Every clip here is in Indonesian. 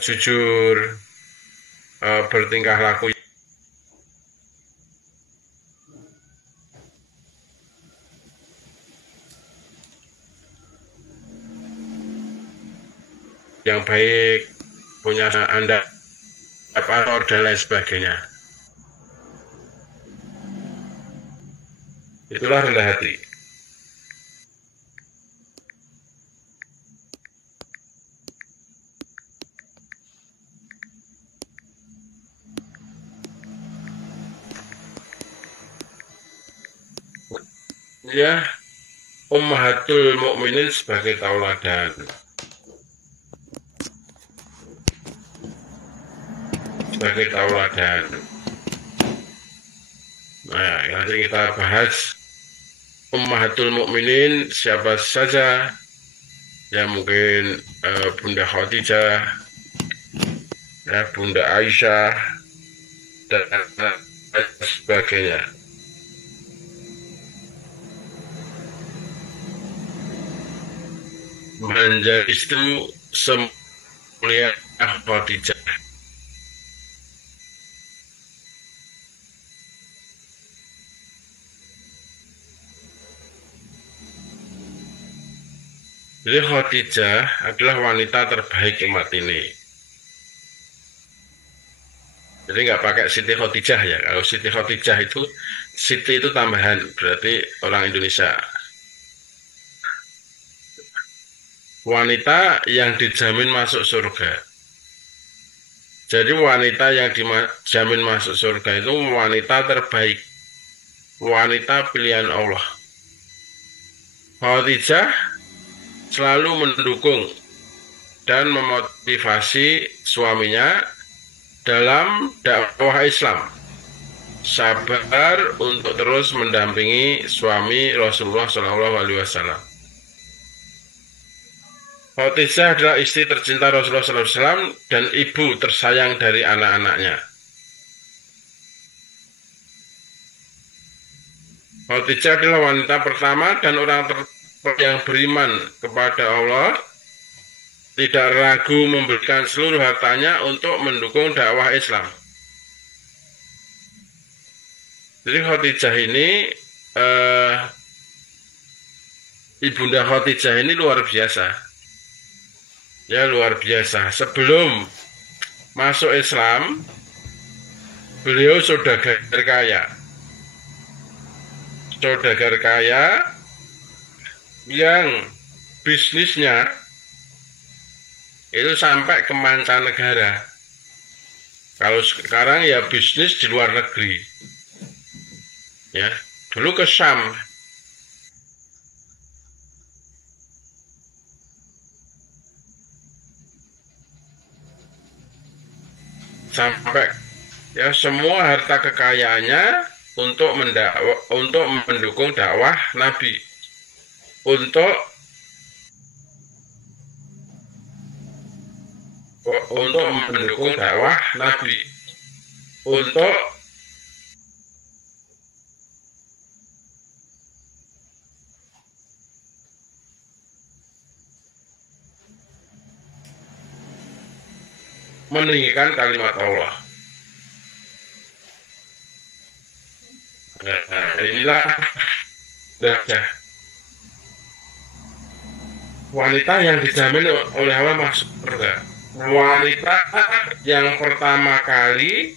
jujur, bertingkah laku yang baik, punya Anda dan lain sebagainya. Itulah rendah hati. Ya, Ummahatul Mukminin sebagai tauladan. Sebagai tauladan. Nah, nanti kita bahas Ummahatul Mukminin siapa saja. Ya mungkin Bunda Khadijah, ya Bunda Aisyah, dan sebagainya. Menjadi istri semulia Khadijah. Jadi Khadijah adalah wanita terbaik umat ini. Jadi nggak pakai Siti Khadijah ya. Kalau Siti Khadijah itu, Siti itu tambahan, berarti orang Indonesia. Wanita yang dijamin masuk surga. Jadi wanita yang dijamin masuk surga itu wanita terbaik. Wanita pilihan Allah. Khadijah selalu mendukung dan memotivasi suaminya dalam dakwah Islam. Sabar untuk terus mendampingi suami Rasulullah SAW. Khadijah adalah istri tercinta Rasulullah SAW dan ibu tersayang dari anak-anaknya. Khadijah adalah wanita pertama dan orang yang beriman kepada Allah, tidak ragu memberikan seluruh hartanya untuk mendukung dakwah Islam. Jadi Khadijah ini, Ibunda Khadijah ini luar biasa. Ya luar biasa. Sebelum masuk Islam, beliau saudagar kaya. Saudagar kaya yang bisnisnya itu sampai ke mancanegara. Kalau sekarang ya bisnis di luar negeri. Ya, dulu ke Syam. Sampai ya semua harta kekayaannya untuk mendukung dakwah Nabi, untuk mendukung dakwah Nabi, untuk meninggikan kalimat Allah. Nah, inilah darjah wanita yang dijamin oleh Allah masuk surga. Wanita yang pertama kali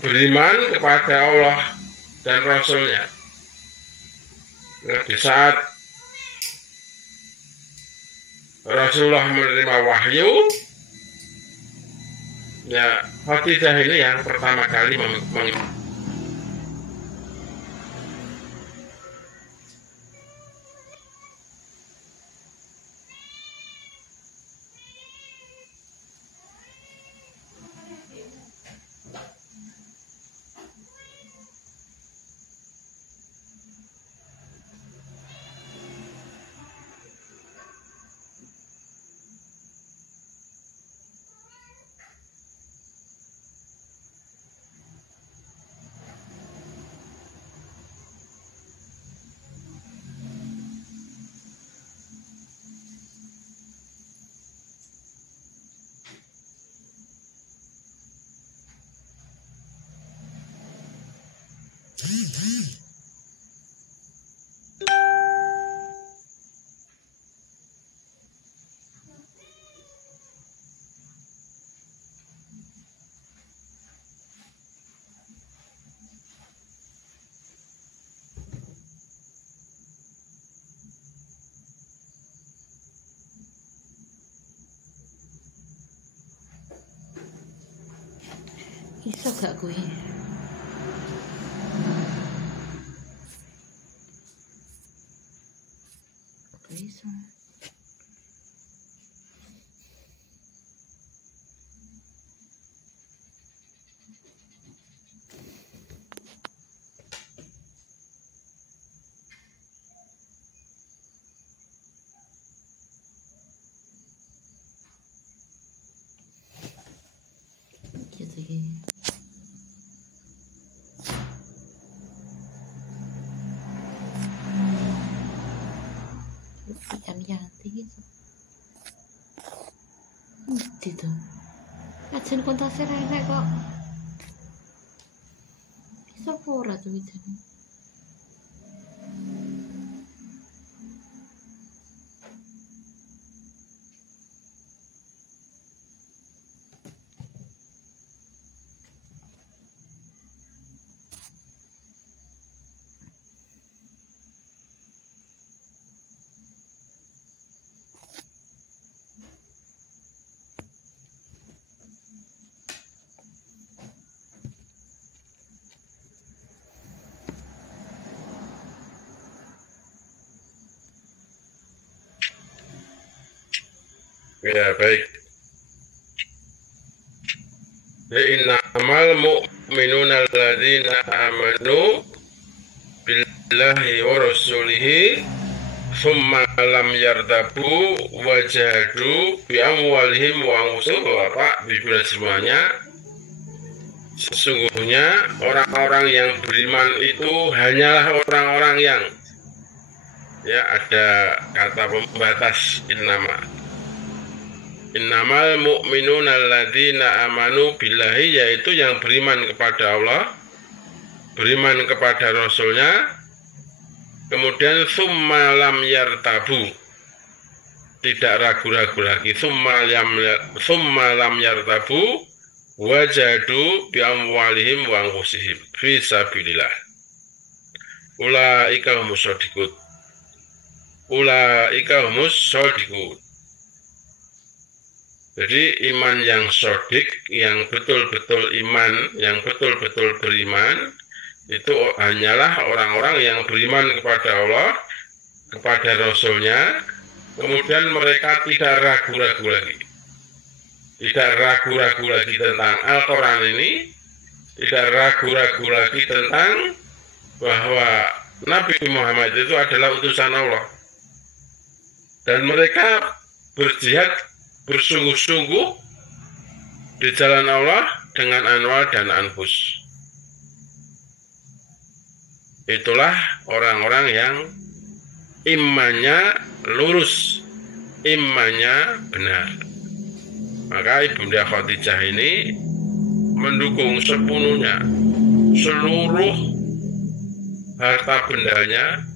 beriman kepada Allah dan Rasulnya. Di saat Rasulullah menerima wahyu, ya Khadijah ini yang pertama kali Iso gak kuwi? Gak iso. Gitu ya. Yanti gitu. Mesti tuh. Ajen kontasnya rewek kok. Bisa ora tuh wijane. Ya, baik. Innamal mu'minuna alladzina amanu billahi wa rasulihi thumma lam yartabu wajahadu bi amwalihim wa anfusihim. Bapak, Ibu semuanya, sesungguhnya orang-orang yang beriman itu hanyalah orang-orang yang, ya, ada kata pembatas innamal mu'minuna alladzina amanu billahi, yaitu yang beriman kepada Allah, beriman kepada Rasulnya, kemudian summa lam yartabu, tidak ragu-ragu lagi, summa lam yartabu wajadu bi amwalihim wa anfusihim fi sabilillah ulaika humus shadiqun, ulaika humus shadiqun. Jadi iman yang sodik, yang betul-betul iman, yang betul-betul beriman, itu hanyalah orang-orang yang beriman kepada Allah, kepada Rasulnya, kemudian mereka tidak ragu-ragu lagi. Tidak ragu-ragu lagi tentang Al-Quran ini, tidak ragu-ragu lagi tentang bahwa Nabi Muhammad itu adalah utusan Allah. Dan mereka berjihad bersungguh-sungguh di jalan Allah dengan anwar dan anfus. Itulah orang-orang yang imannya lurus, imannya benar. Maka Ibunda Khadijah ini mendukung sepenuhnya seluruh harta bendanya,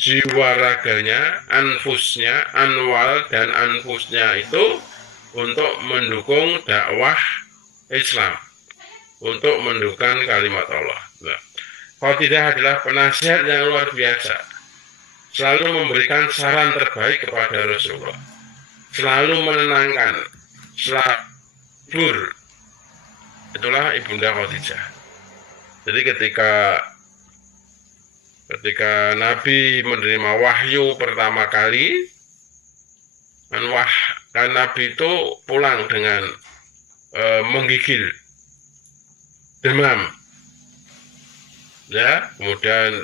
jiwa raganya, anfusnya, anwal dan anfusnya itu untuk mendukung dakwah Islam, untuk mendukung kalimat Allah. Khadijah adalah penasihat yang luar biasa, selalu memberikan saran terbaik kepada Rasulullah, selalu menenangkan, selalu. Itulah Ibunda Khadijah. Jadi ketika Nabi menerima wahyu pertama kali, kan Nabi itu pulang dengan menggigil, demam. Ya, kemudian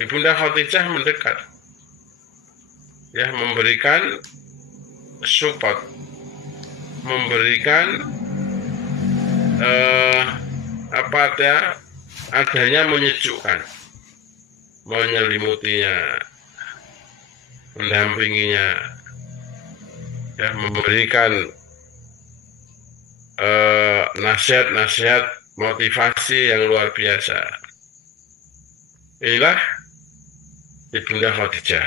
Ibunda Khadijah mendekat, ya, memberikan support, memberikan adanya menyejukkan, menyelimutinya, mendampinginya, ya, memberikan nasihat-nasihat motivasi yang luar biasa. Inilah Ibunda Khadijah.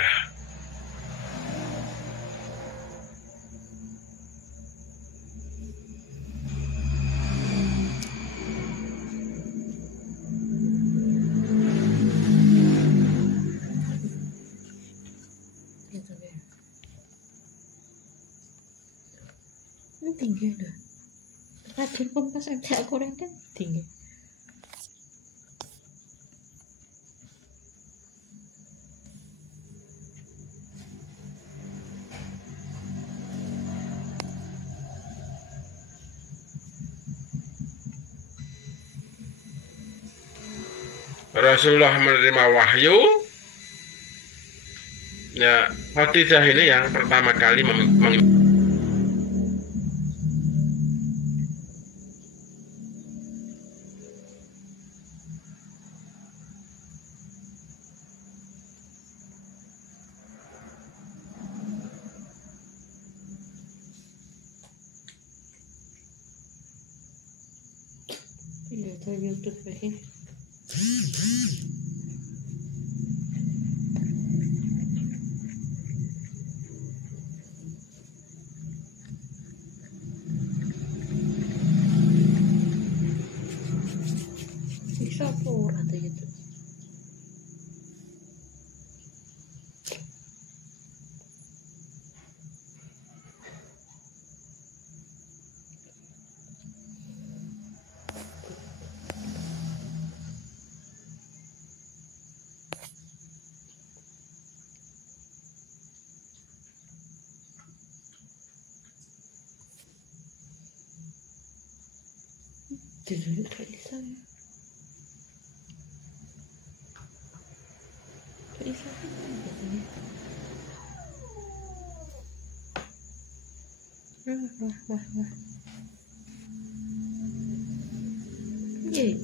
Ini tinggi dah. Kajian Kompas MTA Korea kan tinggi. Rasulullah menerima wahyu. Ya, Khadijah ini yang pertama kali Iya, tuh YouTube ini. Bisa pura tuh YouTube. Jadi kayak bisa ya. Kayak bisa kan biasanya. Wah. Iya.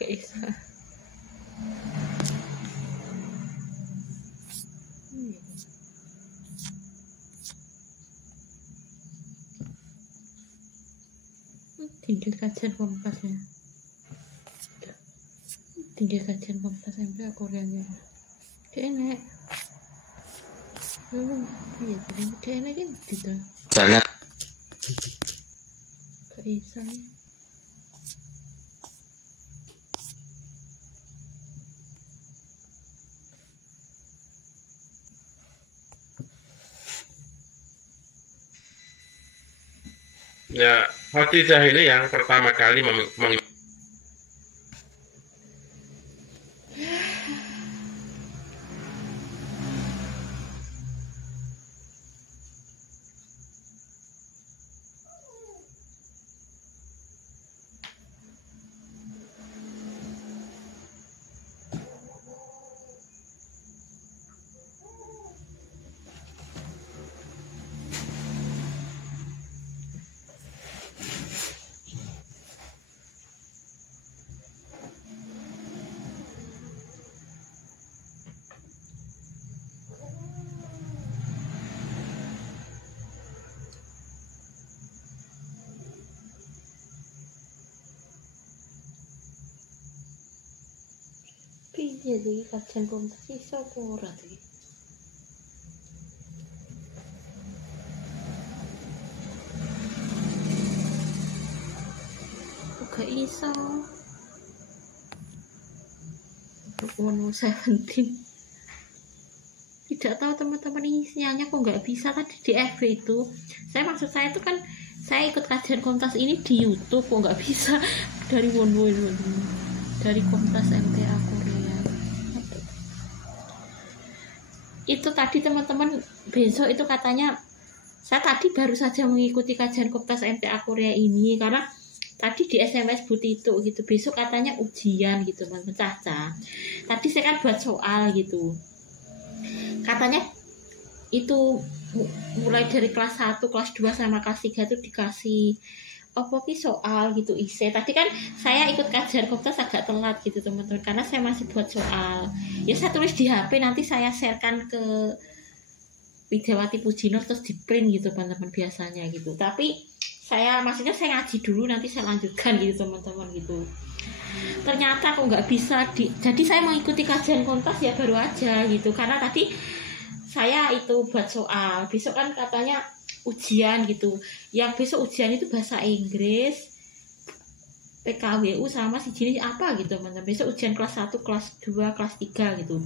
Kayak bisa. Tinggi kajian Kompas ya. Tinggi kajian Kompas MTA Koreanya. Kayaknya iya jadi kayaknya kan gitu. Jangan. Gak bisa ya. Ya, Khadijah ini yang pertama kali Piye iki kajian Kompas iso apa ora iki? Gak iso. 17. Tidak tahu teman-teman ini sinyalnya kok nggak bisa tadi di FB itu. Maksud saya itu kan saya ikut kajian Kompas ini di YouTube kok nggak bisa dari dari Kompas MTA Korea. Itu tadi teman-teman besok itu katanya saya tadi baru saja mengikuti kajian Kompas MTA Korea ini karena tadi di SMS Bu Tito gitu, besok katanya ujian gitu teman-teman Caca. Tadi saya kan buat soal gitu, katanya itu mulai dari kelas 1, kelas 2 sama kelas 3 itu dikasih apa sih soal gitu isi. Tadi kan saya ikut kajian Kompas agak telat gitu teman-teman karena saya masih buat soal. Ya saya tulis di HP, nanti saya sharekan ke Widyawati Pujino terus di print gitu teman-teman biasanya gitu. Tapi maksudnya saya ngaji dulu nanti saya lanjutkan gitu teman-teman gitu. Ternyata kok nggak bisa jadi saya mengikuti kajian kontas ya baru aja gitu, karena tadi saya itu buat soal besok kan katanya ujian gitu, yang besok ujian itu bahasa Inggris, PKWU sama si jenis apa gitu teman-teman. Besok ujian kelas 1, kelas 2, kelas 3 gitu.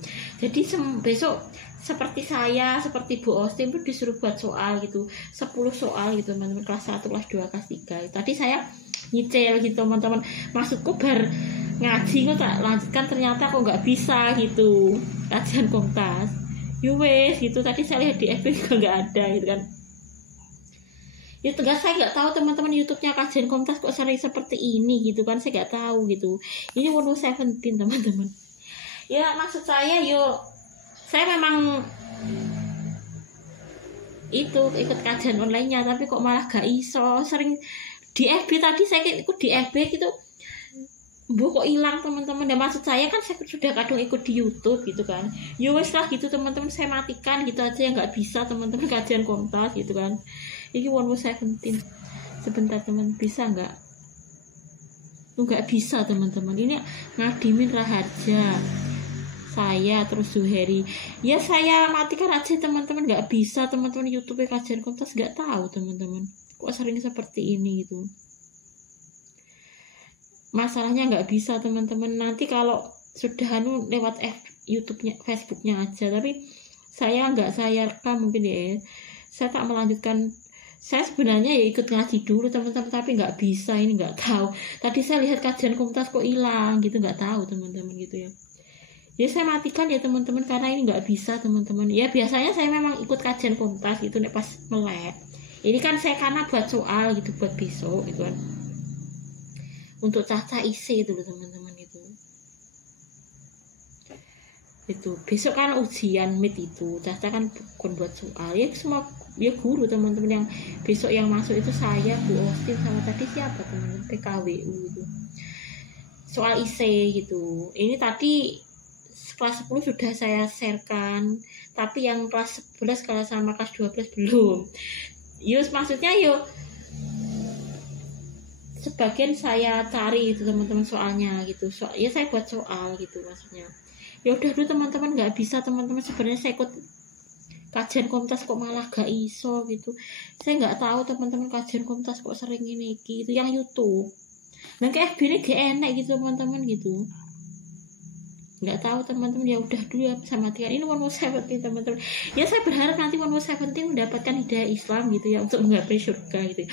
Jadi besok seperti saya, seperti Bu Ostin itu disuruh buat soal gitu, 10 soal gitu teman-teman, kelas 1, kelas 2, kelas 3. Tadi saya nyicil gitu teman-teman, maksudku ngaji kok tak lanjutkan, ternyata kok nggak bisa gitu kajian kontas. Wes gitu, tadi saya lihat di FB juga nggak ada gitu kan. Ya tegas saya nggak tahu teman-teman YouTube-nya kajian kontas kok sering seperti ini gitu kan, saya nggak tahu gitu. Ini Windows 17 teman-teman. Ya maksud saya saya memang itu ikut kajian online-nya, tapi kok malah gak iso. Sering di FB tadi saya ikut di FB gitu, kok hilang teman-teman. Dan maksud saya kan saya sudah kadang ikut di YouTube gitu kan. Wes lah gitu teman-teman, saya matikan gitu aja yang nggak bisa teman-teman kajian kontas gitu kan. Ini Windows 17 sebentar teman, bisa nggak? Nggak bisa teman-teman. Ini Ngadimin Raharja, saya terus Zuheri. Ya saya matikan aja teman-teman, nggak bisa teman-teman YouTube kajian kontas, nggak tahu teman-teman kok sering seperti ini gitu. Masalahnya nggak bisa teman-teman. Nanti kalau sudah lewat YouTube-nya, Facebook-nya aja, tapi saya nggak saya rekam mungkin ya. Saya tak melanjutkan. Saya sebenarnya ya ikut ngaji dulu teman-teman, tapi nggak bisa, ini nggak tahu. Tadi saya lihat kajian kontas kok hilang gitu, nggak tahu teman-teman gitu ya. Ya saya matikan ya teman-teman, karena ini nggak bisa teman-teman. Ya biasanya saya memang ikut kajian kontas gitu nih pas melek. Ini kan saya karena buat soal gitu, buat besok gitu kan, untuk caca isi itu loh teman-teman gitu. Itu besok kan ujian mid itu, caca kan bukan buat soal ya, semua ya guru teman-teman yang besok yang masuk itu saya, Bu Ostin sama tadi siapa teman-teman, PKWU itu soal IC gitu. Ini tadi kelas 10 sudah saya sharekan, tapi yang kelas 11 kalau sama kelas 12 belum. Maksudnya sebagian saya cari itu teman-teman soalnya gitu. Ya saya buat soal gitu maksudnya. Ya udah dulu teman-teman, nggak bisa teman-teman. Sebenarnya saya ikut kajian kontas kok malah gak iso gitu. Saya nggak tahu teman-teman kajian kontas kok sering ini gitu yang YouTube. Nah ke FB ini gak enak gitu teman-teman gitu. Nggak tahu teman-teman, ya udah dulu ya sama matikan. Ini Windows 17 teman-teman. Ya saya berharap nanti Windows 17 mendapatkan hidayah Islam gitu ya, untuk menggapai surga gitu.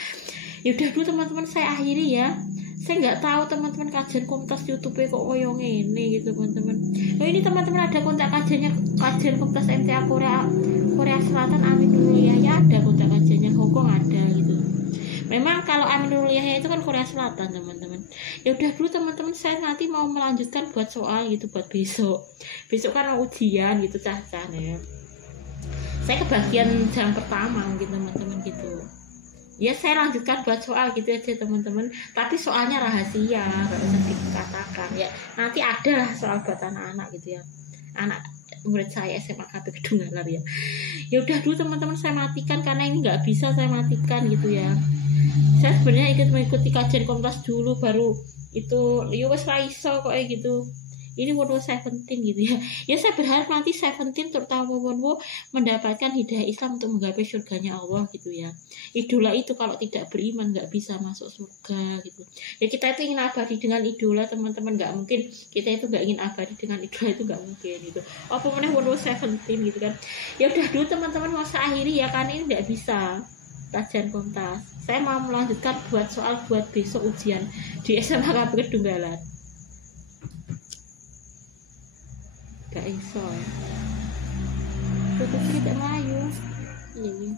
Ya udah dulu teman-teman, saya akhiri ya. Saya nggak tahu teman-teman kajian kontas YouTube kok oyong ini gitu teman-teman. Oh ini teman-teman ada kontak kajian kontas MTA Korea Selatan Aminul ya, ada kontak kajiannya Hongkong ada gitu. Memang kalau Aminul itu kan Korea Selatan teman-teman. Ya udah dulu teman-teman, saya nanti mau melanjutkan buat soal gitu buat besok. Besok kan ujian gitu caca ya. Saya kebagian jam pertama mungkin teman-teman gitu. Ya saya lanjutkan buat soal gitu aja teman-teman, tapi soalnya rahasia, nggak usah dikatakan ya. Nanti ada lah soal buat anak-anak gitu ya, anak murid saya SMA KB Kedunggalar ya. Ya udah dulu teman-teman, saya matikan karena ini nggak bisa saya matikan gitu ya. Saya sebenarnya ikut mengikuti kajian kontas dulu, baru itu wes raiso kok gitu. Ini Windows 17 gitu ya. Ya saya berharap nanti 17 terutama Windows mendapatkan hidayah Islam untuk menggapai surganya Allah gitu ya. Idola itu kalau tidak beriman nggak bisa masuk surga gitu. Ya kita itu ingin abadi dengan idola teman-teman, nggak mungkin kita itu nggak ingin abadi dengan idola, itu nggak mungkin gitu. Apa mana Windows 17 gitu kan. Ya udah dulu teman-teman, mau saya akhiri ya, karena ini nggak bisa kajian kontas. Saya mau melanjutkan buat soal buat besok ujian di SMA KB Kedunggalar. Gak iso ya. Tutup tidak layu. Iya.